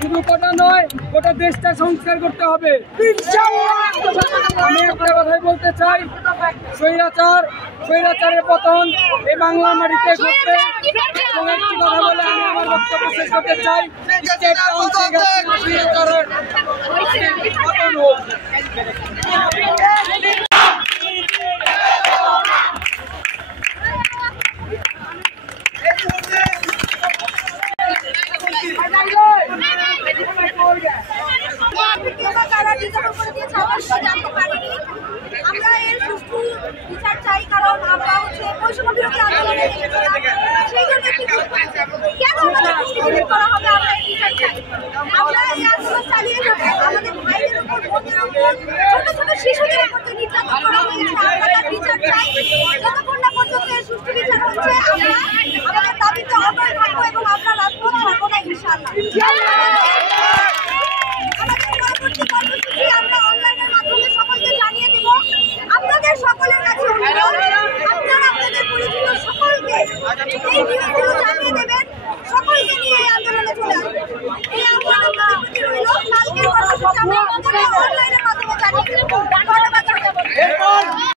শুধু কোটা নয়, গোটা দেশটা সংস্কার করতে হবে। আমি একটা কথাই বলতে চাই, স্বৈরাচারের পতন এই বাংলা মাটিতে ঘটবে। এবং একটি কথা বলে আমি আমার বক্তব্য শেষ করতে চাই, পতন হোক। আমরা এর সুষ্ঠু বিচার চাই, কারণ আমরা বৈষম্য বিরোধী আন্দোলনে সেই জন্য কেন আমাদের দৃষ্টিভঙ্গি করা হবে। আমরা এই বিচার চাই, আমরা এই আন্দোলন চালিয়ে যাবো। আমাদের ভাইদের উপর, বোনদের উপর, ছোট ছোট শিশুদের উপর যে নির্যাতন করা হয়েছে, আমরা তার বিচার চাই। যতক্ষণ না পর্যন্ত এর সুষ্ঠু বিচার হচ্ছে, আমরা আমাদের দাবিতে অটল থাকবো এবং আমরা রাজপথ ছাড়বো না, ইনশাআল্লাহ। আমাদের পরবর্তী কর্মসূচি আমরা অনলাইনের মাধ্যমে সকলকে জানিয়ে দেব। আপনাদের সকলের কাছে আপনারা আপনাদের পরিচিত সকলকে এই নিউজগুলো জানিয়ে দেবেন, সকলকে নিয়ে এই আন্দোলনে চলে আসবেন। এই আন্দোলনের প্রতি রইল কালকের কর্মসূচি আমরা অনলাইনের মাধ্যমে জানিয়ে দেব। ধন্যবাদ।